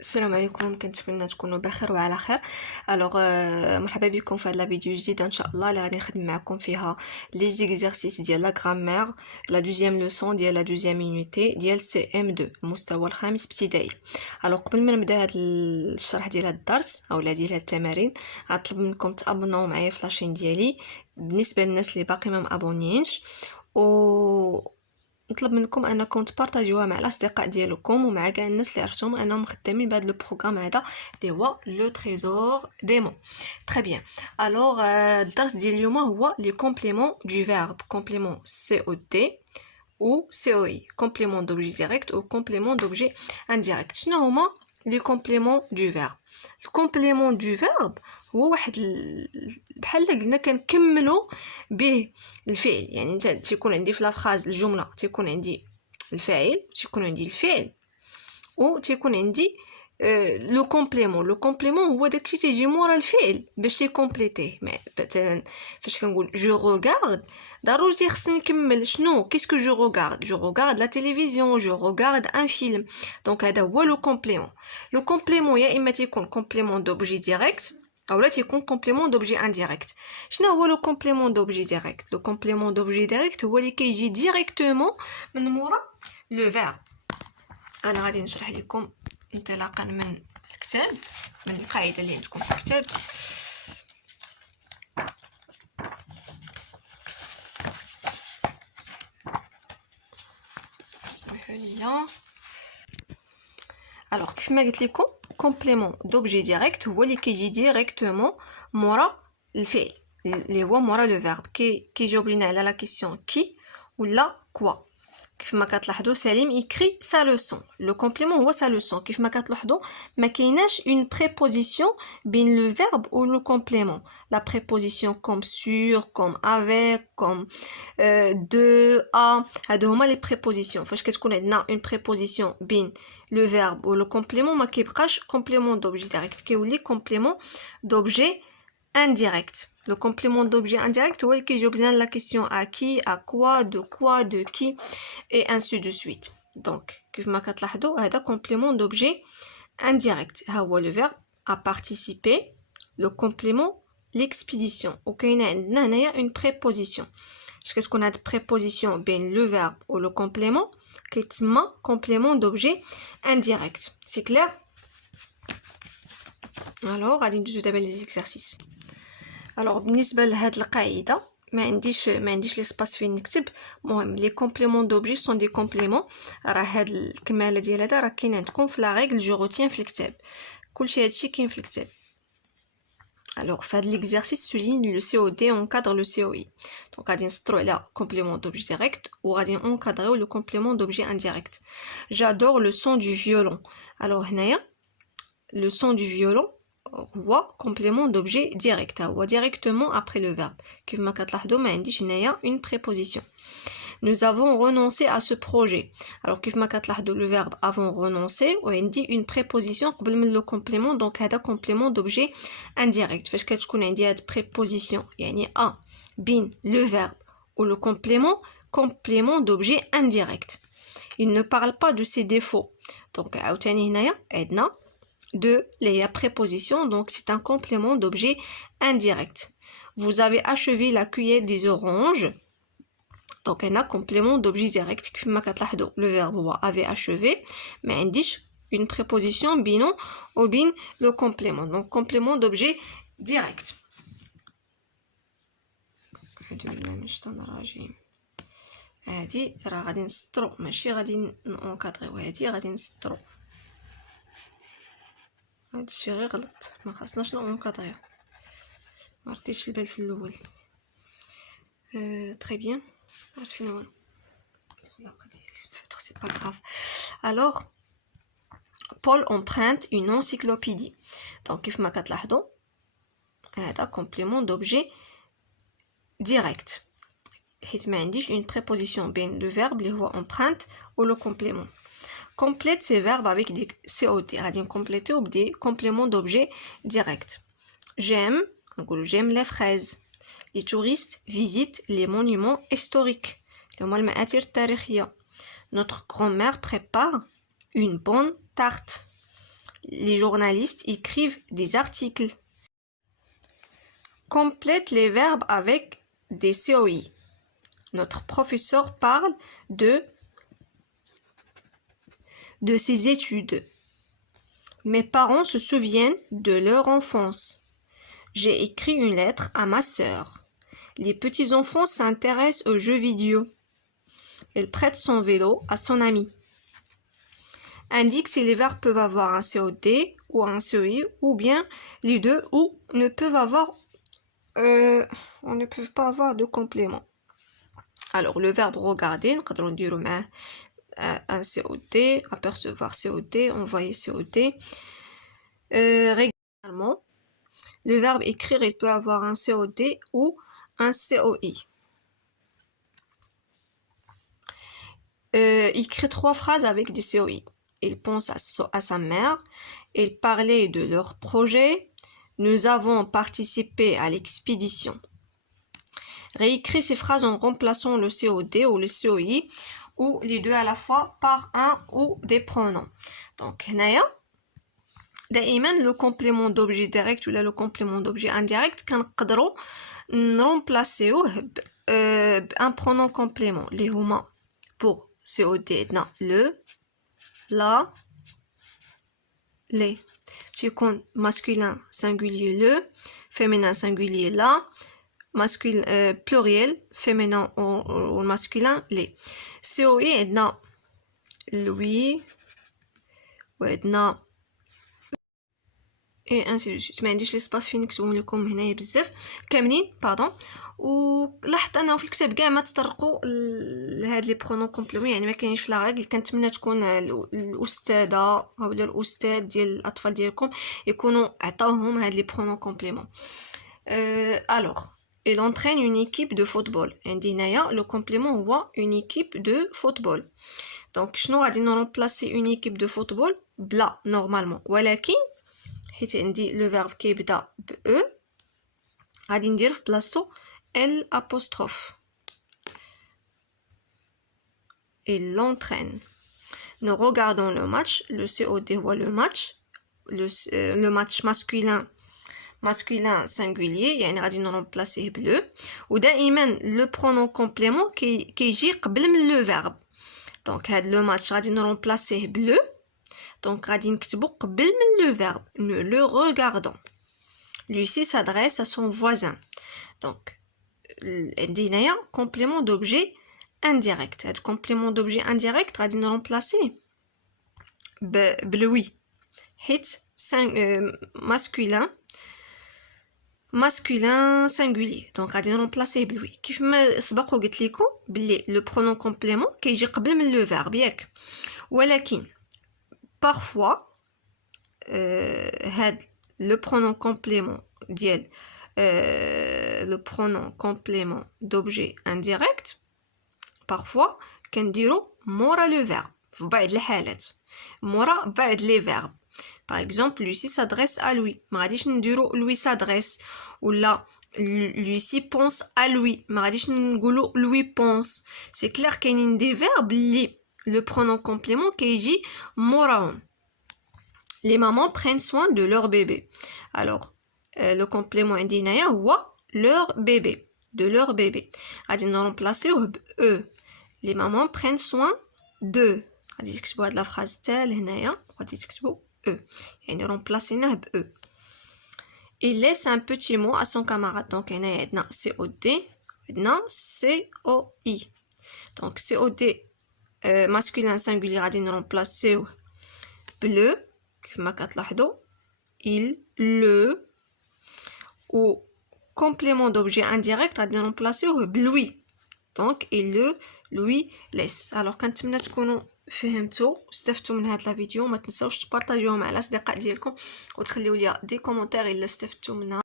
السلام عليكم، كنتمنى تكونوا بخير وعلى خير. مرحبا بكم في هذا لا فيديو جديده ان شاء الله اللي غادي نخدم معكم فيها لي زيكزارسيس ديال لا غرامير، لا دوزيام لوسون ديال لا دوزيام يونيتي ديال سي ام 2 المستوى الخامس ابتدائي. قبل ما نبدا هذا الشرح ديال هذا الدرس اولا ديال هذه التمارين، غنطلب منكم تابوناو معايا في لاشين ديالي بالنسبه للناس اللي باقي ما مابونيينش، و نطلب منكم انكم تبارطاجيوها مع الاصدقاء ديالكم ومع كاع الناس اللي عرفتهم انهم خدامين بهذا لو بروغرام هذا اللي هو لو تريزور دي مون. تري بيان. الدرس ديال اليوم هو لي كومبليمون دو فيرب، كومبليمون سي او دي ou COI, complément d'objet direct ou complément d'objet indirect. شنو هما لي كومبليمون دو فيرب؟ الكومبليمون دو فيرب هو واحد بحال قلنا كنكملوا به الفعل. يعني انت تيكون عندي في لا فراز الجمله تيكون عندي الفاعل تيكون عندي الفعل وتيكون عندي لو كومبليمون هو داكشي تيجي مورا الفعل باش يكومبليتيه. مثلا فاش كنقول جو ريغارد ضروري خصني نكمل شنو كيسكو جو ريغارد لا تيليفزيون، جو ريغارد ان فيلم. دونك هذا هو لو كومبليمون يا اما تيكون كومبليمون دوبجي ديريكت اولا تيكون كومبليمون دوبجي انديريكت. شنو هو لو كومبليمون دوبجي ديريكت؟ لو كومبليمون دوبجي ديريكت هو اللي كيجي ديريكتومون من مورا لو فيرب. انا غادي نشرح لكم انطلاقا من الكتاب، من القاعده اللي عندكم في الكتاب. سمحوا لي. كيف ما قلت لكم كومبليمون دوبجي ديريكت هو اللي كيجي ديريكتومون مورا الفعل اللي هو مورا لو فيرب. كيجاوب لينا على لا كيسيون كي ولا كوا. كيف ما كتلاحظوا سليم يكري سا لوسون، لو كومبليمون هو سا لوسون. كيف ما كتلاحظوا ما كايناش اون بريبوزيسيون بين لو فيرب و لو كومبليمون. لا بريبوزيسيون كوم سور، كوم افيك، كوم دو، ا، هادو هما لي بريبوزيسيون. فاش كتكون عندنا اون بريبوزيسيون بين لو فيرب و لو كومبليمون ما كيبقاش كومبليمون دوبجي ديريكت، كيولي كومبليمون دوبجي indirect. Le complément d'objet indirect هو اللي كيجاوب لنا la question à qui, à quoi, de qui et ainsi de suite. Donc كيف ما كتلاحظوا هذا complément d'objet indirect. ها هو le verbe à participer, le complément l'expédition. وكاينه عندنا هنايا une préposition. اش كتكون هاد préposition بين le verbe و le complément كيتسمى complément d'objet indirect. C'est clair? Alors غادي ندوزو دابا لي زيكزارسيس. بالنسبه لهاد القاعده ما عنديش لي سباس فين نكتب. المهم لي كومبليمون دوبجي سون دي كومبليمون. راه هاد الكماله ديال هذا راه كاين عندكم في لا ريغل جو روتين في الكتاب. كلشي هادشي كاين في الكتاب. في هاد ليكزارسيس سولين لو سي او دي اونكادر لو سي او اي. دونك غادي نسطروا على كومبليمون دوبجي ديريكت وغادي اونكادريو لو كومبليمون دوبجي انديريكت. جادور لو سون دو فيولون. هنايا لو سون دو فيولون هو complément d'objet direct هو directement après le verbe. كيف ما كتلاحظوا ما عنديش هنايا une préposition. Nous avons renoncé à ce projet. كيف ما كتلاحظوا le verbe avons renoncé وعندي une préposition قبل من le complément. دونك هذا complément d'objet indirect. فاش كتكون عندي هاد préposition يعني a بين le verbe ou le complément d'objet indirect. Il ne parle pas de ses défauts. دونك عاوتاني هنايا عندنا de la préposition, donc c'est un complément d'objet indirect. Vous avez achevé la cueillette des oranges. Donc on a complément d'objet direct. Le verbe avait achevé, mais indique une préposition binon ou bin le complément. Donc complément d'objet direct. هادي راه غادي نسطرو ماشي غادي نونكادريو، هادي غادي نسطرو. هادشي غير غلط، ما خاصناش نونكادريو، ما عرفتيش البال في الاول. تري بيان. عرفت فين هو الخلاقه ديال الفتر، سي با غراف. Paul emprunte une encyclopédie. دونك كيف ما كتلاحظوا هذا كومبليمون دوبجي ديريكت حيت ما عنديش une préposition بين le verbe اللي هو emprunte و le complément. Complète ces verbes avec des COD. غادي نكومبليتيو بدي complément d'objet direct. J'aime les fraises. Les touristes visitent les monuments historiques. المعالم التاريخية. Notre grand-mère prépare une bonne tarte. Les journalistes écrivent des articles. Complète les verbes avec des COI. Notre professeur parle de ses études. Mes parents se souviennent de leur enfance. J'ai écrit une lettre à ma sœur. Les petits-enfants s'intéressent aux jeux vidéo. Elle prête son vélo à son ami. Indique si les verbes peuvent avoir un COD ou un COI ou bien les deux ou ne peuvent avoir on ne peut pas avoir de complément. Alors le verbe regarder, نقدروا نديروا معاه un COD, apercevoir COD, envoyer COD. Régulièrement, le verbe écrire, il peut avoir un COD ou un COI. Il crée 3 phrases avec des COI. Il pense à sa mère. Il parlait de leur projet. Nous avons participé à l'expédition. Réécrit ces phrases en remplaçant le COD ou le COI ou les deux à la fois par un ou des pronoms. Donc, هنايا دائما le complément d'objet direct ou le complément d'objet indirect كنقدروا نرمبلاسيوه un pronom complément اللي هما pour COD عندنا le la les تيكون masculin singulier le féminin singulier la masculin pluriel féminin ou masculin les COI عندنا lui وعندنا et ainsi de suite. ما عنديش ليسباس فين نكتبهم لكم هنايا بزاف كاملين باردون. ولاحظت انه في الكتاب كاع ما تطرقوا لهاد لي برونون كومبليمون، يعني ما كاينش في لا ريغل. كنتمنى تكون الاستاذه اولا الاستاذ ديال الاطفال ديالكم يكونوا عطاوهم هاد لي برونون كومبليمون. alors il entraîne une équipe de football. عندي هنايا لو كومبليمون هو une équipe de football. دونك شنو غادي نرمبلاسي une équipe de football بلا نورمالمون، ولكن حيت عندي لو فيرب كيبدا ب او غادي ندير في بلاصتو ال apostrophe. Il l'entraîne. Nous regardons le match. Le COD هو le match. Le match masculin singulier يعني غادي نرمبلاسيه بلو. ودائما لو برونون كومبليمون كيجي قبل من لو فيرب. دونك هاد لو ماتش غادي نرمبلاسيه بلو. Donc, غادي نكتبو قبل من le verbe. Nous le regardons. Lucie s'adresse à son voisin. Donc, عندي هنايا complément d'objet indirect. هاد complément d'objet indirect غادي نرمبلاسيه بلوي حيت masculin singulier. Donc, غادي نرمبلاسيه بلوي. كيف ما سبق وقلت لكم بلي le pronom complément كيجي قبل من le verbe ياك، ولكن parfois had le pronom complément ديال le pronom complément d'objet indirect parfois كنديرو مورا le verbe في بعض الحالات، مورا بعض les verbes. par exemple Lucie s'adresse à lui، ما غاديش نديرو lui s'adresse، ولا Lucie pense à lui، ما غاديش نقولو lui pense. c'est clair كاينين des verbes اللي le pronom complément كيجي موراهم. Les mamans prennent soin de leur bébé. Alors, le complément عندي هنايا هو leur bébé, de leur bébé. غادي نرمبلاسيوه ب eux. Les mamans prennent soin de. غادي تكتبوا هاد لا فراز تاع لهنايا غادي تكتبوا eux. يعني رمبلاسيناه ب eux. Il laisse un petit mot à son camarade. Donc هنايا عندنا COD عندنا COI. Donc COD masculin singulier غادي نرمبلاسيوه بلو كما كتلاحظوا il le. و complément d'objet indirect غادي نرمبلاسيوه بلوي. donc il le lui laisse. alors كنتمنى تكونوا فهمتوا واستفدتوا من هذا الفيديو. ما تنساوش تبارطاجيوه مع الاصدقاء ديالكم وتخليوا لي دي كومونتير الا استفدتوا منها.